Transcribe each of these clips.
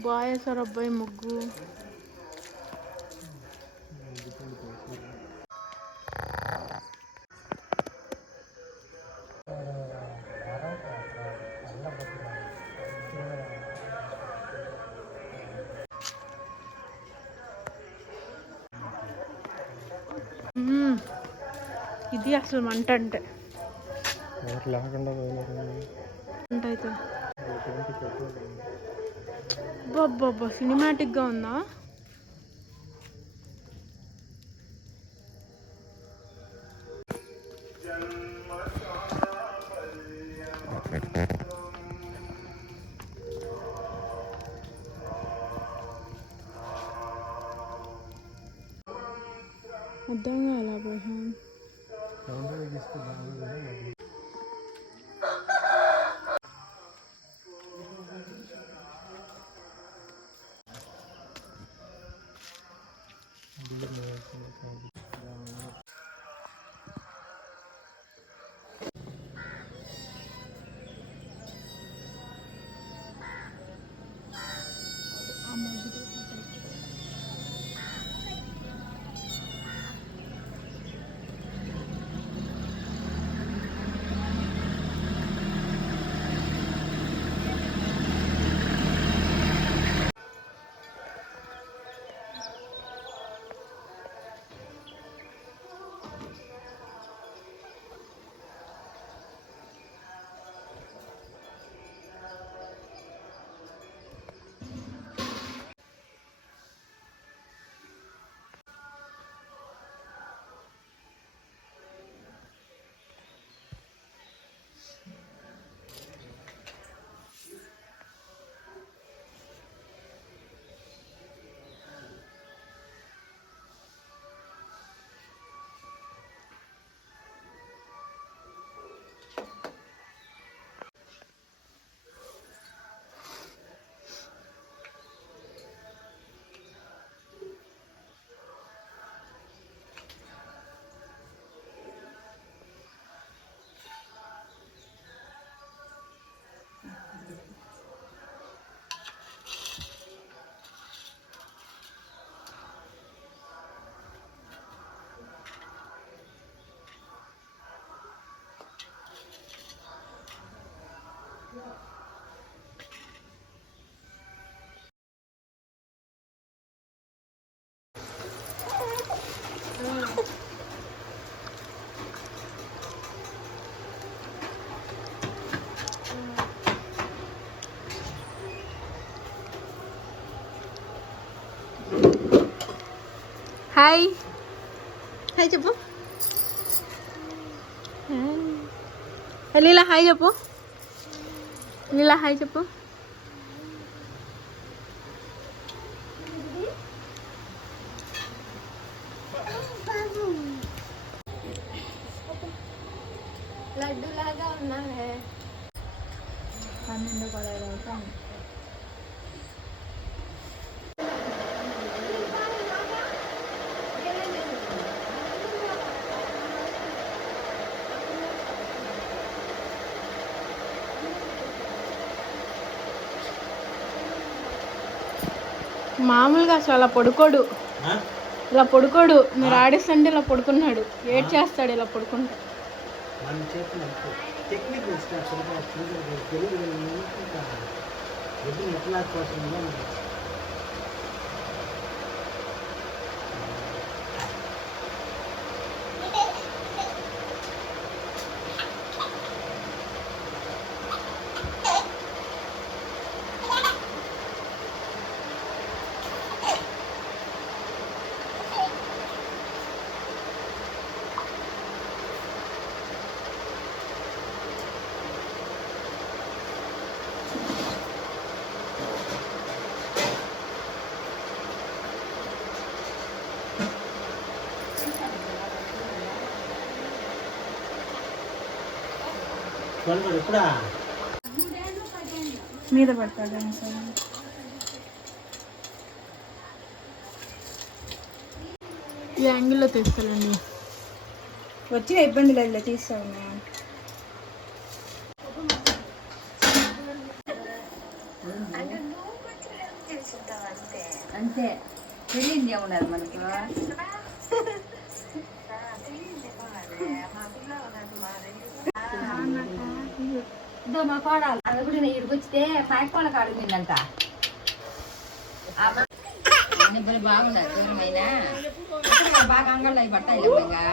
Bye sir అబ్బాయి ముగ్గు. ఇది అసలు మంట అంటే అయితే బాబ్బా సినిమాటిక్గా ఉందా. అర్థం కాలా బహన్ హాయ్ హాయ్ చెప్పు. లీలా హాయ్ చెప్పు. లీలా హాయ్ చెప్పు. లడ్డులాగా ఉన్నానే. 12 పదహారు అవుతాను. మామూలుగా అసలు అలా పడుకోడు, ఇలా పడుకోడు. మీరు ఆడిస్తుంటే ఇలా పడుకున్నాడు. ఏడ్ చేస్తాడు ఇలా పడుకుంటా. మీద పడతాడు ఈ యాంగిల్లో తీస్తానండి. వచ్చిన ఇబ్బంది లేదు, తీస్తాను. అంతే తెలియంది ఏమున్నారు మనకు. ఇదో మా కోడాలి అది కూడా ఇక్కడికి వచ్చితే పాయకోళ్ళకి అడిగిందంట. బాగుండదు దూరమైనా బాగా అంగళ్ళు అవి పడతాయి లేవుగా.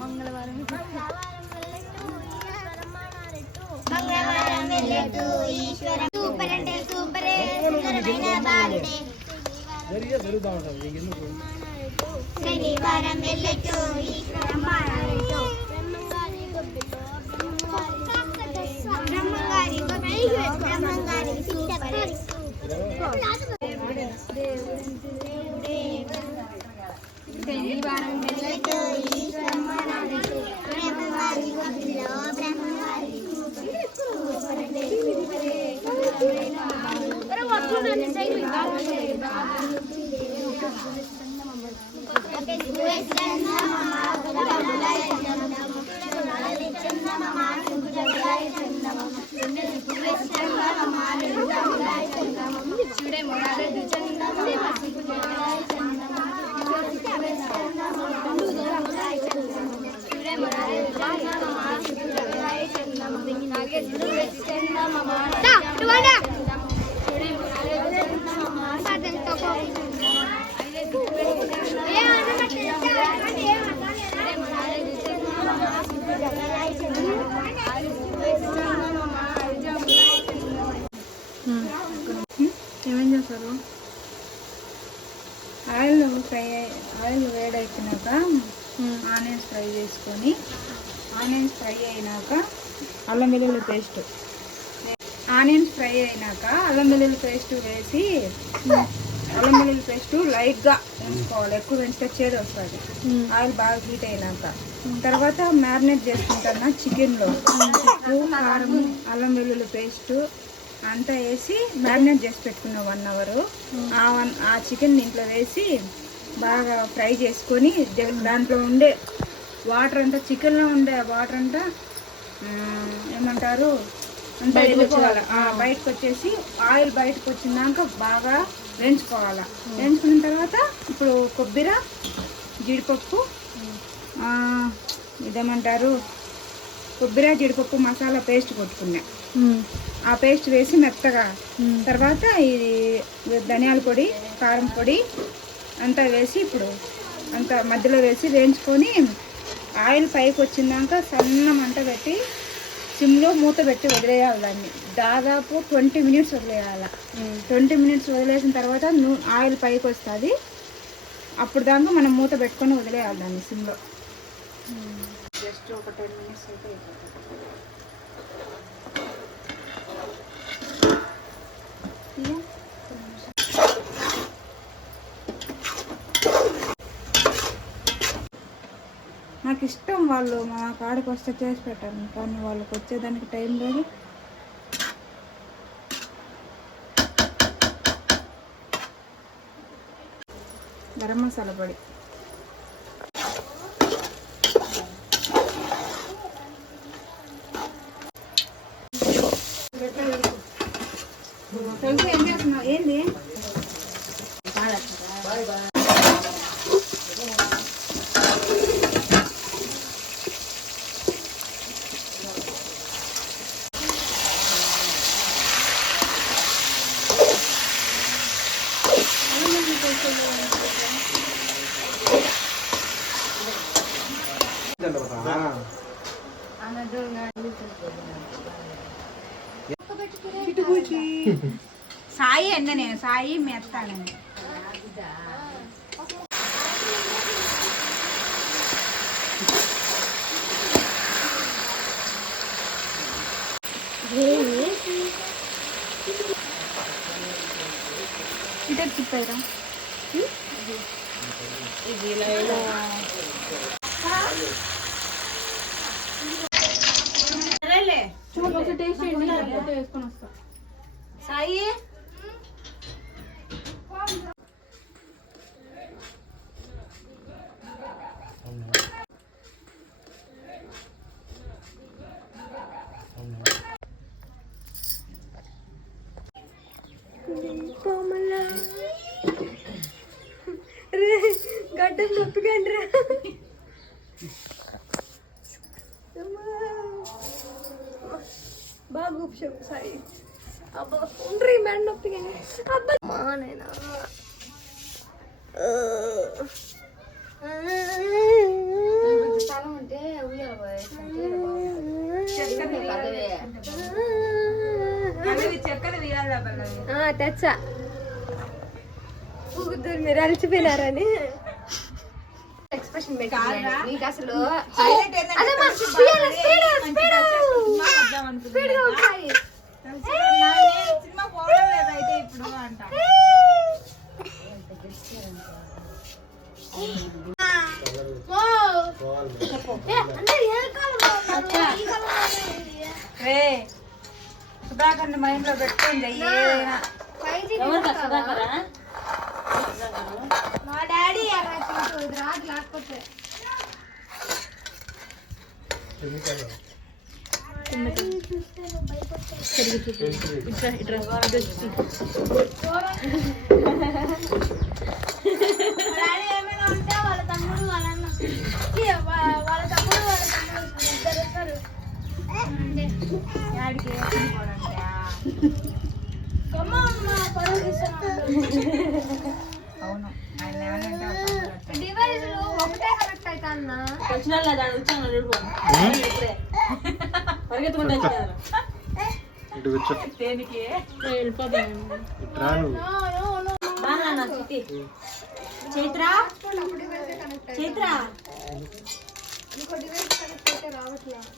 మంగళవారం సూపర్ అంటే సూపరే సుందరమైన బాలుడే. శనివారం వెళ్ళొచ్చు ఈశ్వరమ్మారెడ్డు బ్రహ్మంగారి బ్రహ్మంగారి శనివారం వెళ్ళొచ్చు ఈశ్వరమ్మారెడ్డు బ్రహ్మంగారి బ్రహ్మంగారి ఏమేం చేస్తారు? ఆయిల్ వేడెక్కినాక ఆనియన్స్ ఫ్రై చేసుకొని, ఆనియన్స్ ఫ్రై అయినాక అల్లం వెల్లుల్లి పేస్ట్, ఆనియన్స్ ఫ్రై అయినాక అల్లం వెల్లుల్లి పేస్ట్ వేసి, అల్లం వెల్లుల్లి పేస్ట్ లైట్గా వేసుకోవాలి, ఎక్కువ వేస్తే చేదు వస్తుంది. ఆయిల్ బాగా హీట్ అయినాక తర్వాత మ్యారినేట్ చేసుకుంటాను చికెన్లో ఉప్పు కారం అల్లం వెల్లుల్లి పేస్ట్ అంతా వేసి మ్యారినేట్ చేసి పెట్టుకున్న 1 అవర్ ఆ చికెన్ దీంట్లో వేసి బాగా ఫ్రై చేసుకొని దాంట్లో ఉండే వాటర్ అంతా చికెన్లో ఉండే వాటర్ అంతా ఏమంటారు అంతా వెళ్ళిపోవాలి, బయటకు వచ్చేసి ఆయిల్ బయటకు వచ్చినాక బాగా వేయించుకోవాలి. వేయించుకున్న తర్వాత ఇప్పుడు కొబ్బరి జీడిపప్పు ఇదేమంటారు కొబ్బరి జీడిపప్పు మసాలా పేస్ట్ కొట్టుకున్నా, ఆ పేస్ట్ వేసి మెత్తగా తర్వాత ఇది ధనియాల పొడి కారం పొడి అంతా వేసి ఇప్పుడు అంతా మధ్యలో వేసి వేయించుకొని ఆయిల్ పైకి వచ్చిందాక సన్న మంట పెట్టి సిమ్లో మూత పెట్టి వదిలేయాలి. దాన్ని దాదాపు 20 మినిట్స్ వదిలేయాలి. 20 మినిట్స్ వదిలేసిన తర్వాత ఆయిల్ పైకి వస్తుంది, అప్పుడు దాకా మనం మూత పెట్టుకొని వదిలేయాలి దాన్ని సిమ్లో. జస్ట్ ఒక 10 మినిట్స్ అయితే అయిపోతుంది. నాకు ఇష్టం వాళ్ళు మా కాడికి వస్తే చేసి పెట్టాను, కానీ వాళ్ళకి వచ్చేదానికి టైం లేదు. గరం మసాలా పొడి తెలుసు. ఏం చేస్తున్నావు? ఏంది సాయి అంద నేను సాయి మెత్తానండి. ఇటే చెప్పారా ఇది చూడు ఒకసారి టేస్ట్ చేయండి, లేకపోతే వేసుకొని వస్తా. సాయి గడ్డం నొప్పికండి రా. బాగా కూర్చోం సాయి. అబ్బా ఉండ్రి మెడ నొప్పిగా. అబ్బా మానేనా స్థలం ఉంటే ఉయ్యాల తెచ్చా ఊగుతారు మీరు అలిచిపోయినారని ఎక్స్ప్రెషన్ పెట్టారు నీకు అసలు సుధాకర్ మైండ్ లో పెట్టుకోండి ఏదైనా. మా డాడీ రాదు లేకపోతే డాడీ ఏమైనా ఉంటే వాళ్ళ తమ్ముడు వాళ్ళ అన్న వాళ్ళ తమ్ముడు ఇద్దరు వస్తారు. డాడీకి అవును ఆయన ఏమనంటే డివైస్లు ఒకటే కనెక్ట్ అవుతా అన్న. దేనికి చైత్ర చైత్ర ఇంకో డివైస్ కనెక్ట్ అయితే రావట్లేదు.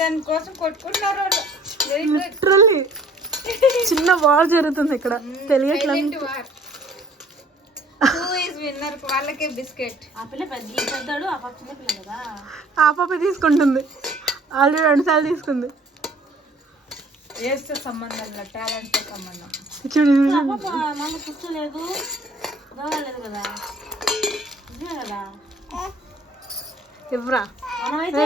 దానికోసం కొట్టుకుంటున్నారు వాళ్ళు. Very good. లిటరల్లీ చిన్న వార్ జరుగుతుంది ఇక్కడ, తెలియట్లేదు. Who is winner? వాళ్ళకే బిస్కెట్. ఆ పిల్ల పెద్దోడు ఆ పక్క చిన్న పిల్ల కదా. ఆ పాప తీసుకుంటుంది, ఆల్రెడీ 2 సార్లు తీసుకుంది. ఏస్తో సంబంధం లేదు, టాలెంట్ తో సంబంధం. చూడు మనకు కూర్చోలేదు బాగాలేదు కదా, ఇదే కదా ఇవ్వరా మనమైతే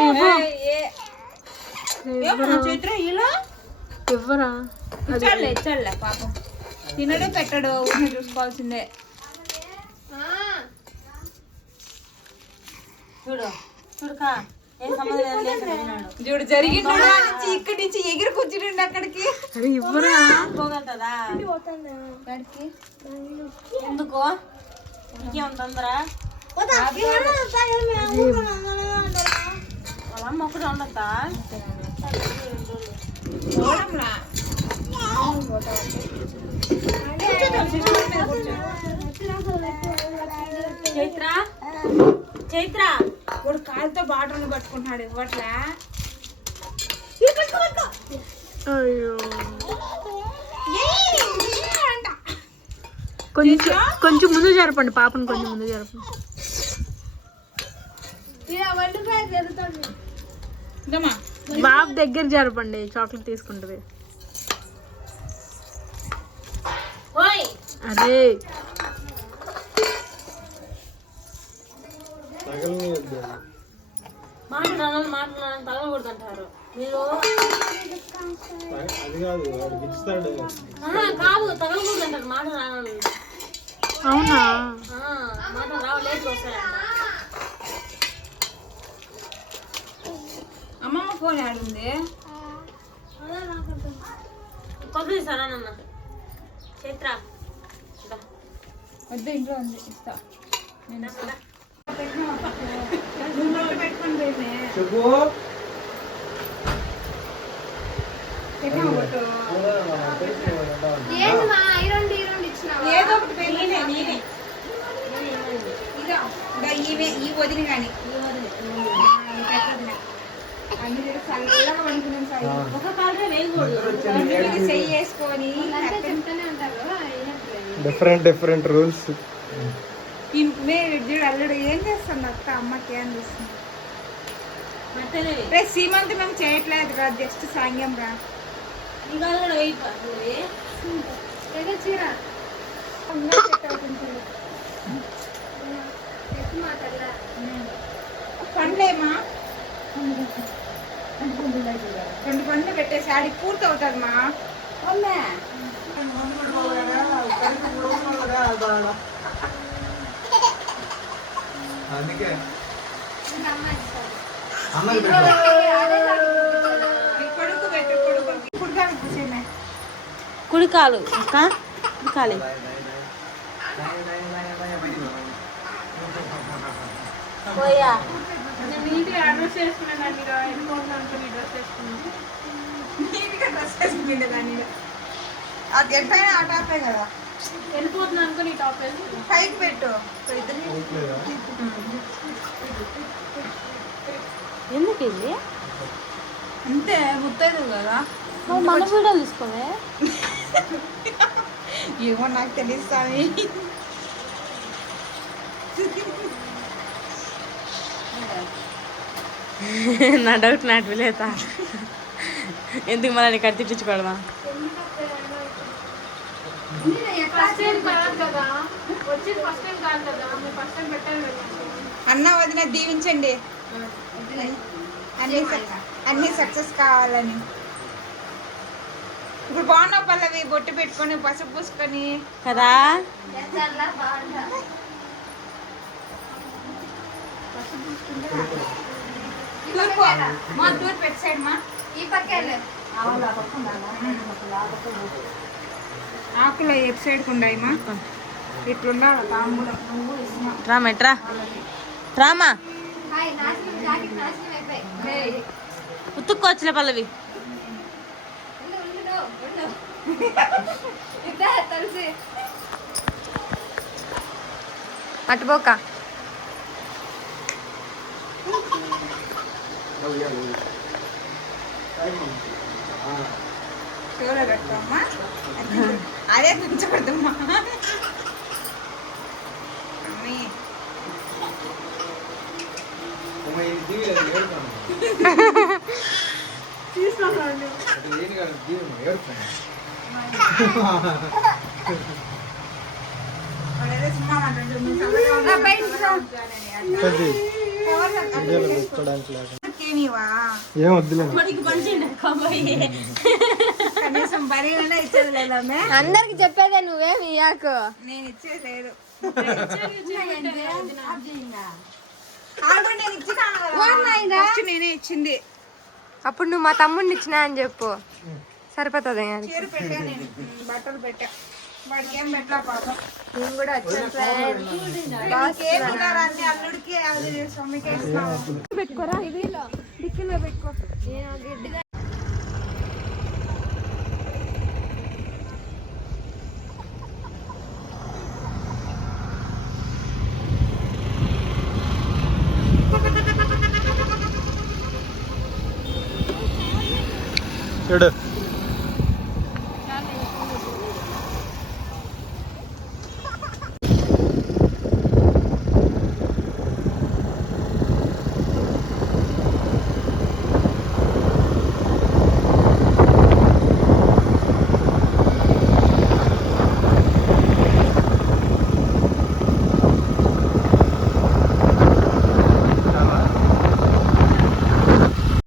చైత్ర ఇలా ఇవ్వరా. ఇచ్చాడులే పాపం. తినడు పెట్టడు ఊరిని చూసుకోవాల్సిందే. చూడు చూడుకా ఏం సంబంధం లేదు. చూడు జరిగిన నుంచి ఇక్కడి నుంచి ఎగిరి కూర్చుండి అక్కడికి. అరే ఇవ్వరా. పోగలుగుతుందా వాడికి ఎందుకో ఇంకేం తొందర. వాళ్ళ అమ్మ ఒకటి ఉండద్దా. పోవడంలా. చైత్ర చైత్ర వాడు కాలుతో బాటలు పట్టుకుంటున్నాడు, ఇవ్వట్లా. అయ్యో కొంచెం ముందు జరపండి పాపను, కొంచెం ముందు జరపండి. ఇలా వండుకాయ జరుగుతుంది. ఇదమ్మా బాబు దగ్గర జరపండి, చాక్లెట్ తీసుకుంటుంది. ఓయ్ అరే మాట్లాడాలని తగలకూడదంటారు మీరు. కాదు తగలకూడదంటారు మాట రావాలి. అవునా. మాట రావలేదు వస్తాయంట. అమ్మమ్మ ఫోన్ ఆడుంది. కొబ్బరి ఇస్తారా నాన్న. చైత్ర వద్దు, ఇంట్లో ఉంది, ఇస్తా. నేను ఇస్తా. పెట్టుకొని పోయితే ఏంది మా ఈ రెండు ఇచ్చినావా? ఏదో ఒకటి పెళ్ళినే నేనే. ఇదా ఈమె ఈ వదిన కానీ అన్ని చల్లగా పడుకున్నాను సాయి. ఒక కాలే వేయకూడదు. చెయ్యి వేసుకొని చెప్తానే ఉంటారు. Different rules. చూడు అల్లుడు ఏం చేస్తాను అక్క, అమ్మకి ఏం చేస్తుంది. రే సీమంత్ మేము చేయట్లేదు రా, జస్ట్ సాంగ్యం రా. ఏదో చీర పండ్లేమా 2 పండ్లు పెట్టేసి ఆడికి పూర్తి అవుతుంది మా. అందుకే కొడుకు పెట్టు, కొడుకు కుడికాలు కూర్చోమే. కుడికాలు అక్క కాలి పోయా నీట్గా డ్రెస్ వేసుకుంటే దాన్ని అది ఎట్లయినా ఆ టాపే కదా, పైకి పెట్టు. ఎందుకు ఇది అంతే ముత్తైదు కదా. మన వీడియోలు తీసుకోవే ఏమో నాకు తెలుస్తాను. నా డౌట్ నాట్ విలేత ఎందుకు మళ్ళీ నీకు కత్తి తెచ్చుకోవడమా? అన్న వదిన దీవించండి, అన్ని సక్సెస్ కావాలని. ఇప్పుడు బాగున్నావు పల్లవి, బొట్టు పెట్టుకొని పసుపు పూసుకొని కదా. మా దూర్ పెట్టి సైడ్ మా ఈ పక్కే ఆకులు ఎటు సైడ్ ఉండాయి మా, ఇట్లుండాలి తాంబూలం. నువ్వు ఇస్తున్నా రామా ఎట్రా రామా హాయ్ నాశనం జాకెట్ నాశనం అయిపోయి ఉతుక్కోవచ్చులే పల్లవి. తెలిసి అటుపోక చెవులో పెట్టుకోమ్మా, అదే తుంచకూడదమ్మా. అమ్మీ వాడేదో సినిమా మాట్లాడుతూ నువ్వు చల్లగా ఉన్నావు, బయటికి రా. ఏమివా? ఏం వద్దులే కనీసం బరీగానే ఇచ్చేది లేదా మే? అందరికి చెప్పేదే నువ్వేమి ఇయ్యాకు. నేను ఇచ్చేది లేదు. ఆల్రెడీ నేను ఇచ్చినాను కదా. ఫస్ట్ నేనే ఇచ్చింది. అప్పుడు నువ్వు మా తమ్ముడిని ఇచ్చినా అని చెప్పు, సరిపోతుంది. చీర పెట్టా నేను, బట్టలు పెట్టా, వాడికి ఏం పెట్టా పాపం. నేను కూడా వచ్చాను అన్ని అల్లుడికి అది స్వామికి ఇస్తాను. పెట్టుకోరా ఇది డిక్కీలో పెట్టుకో. చూడు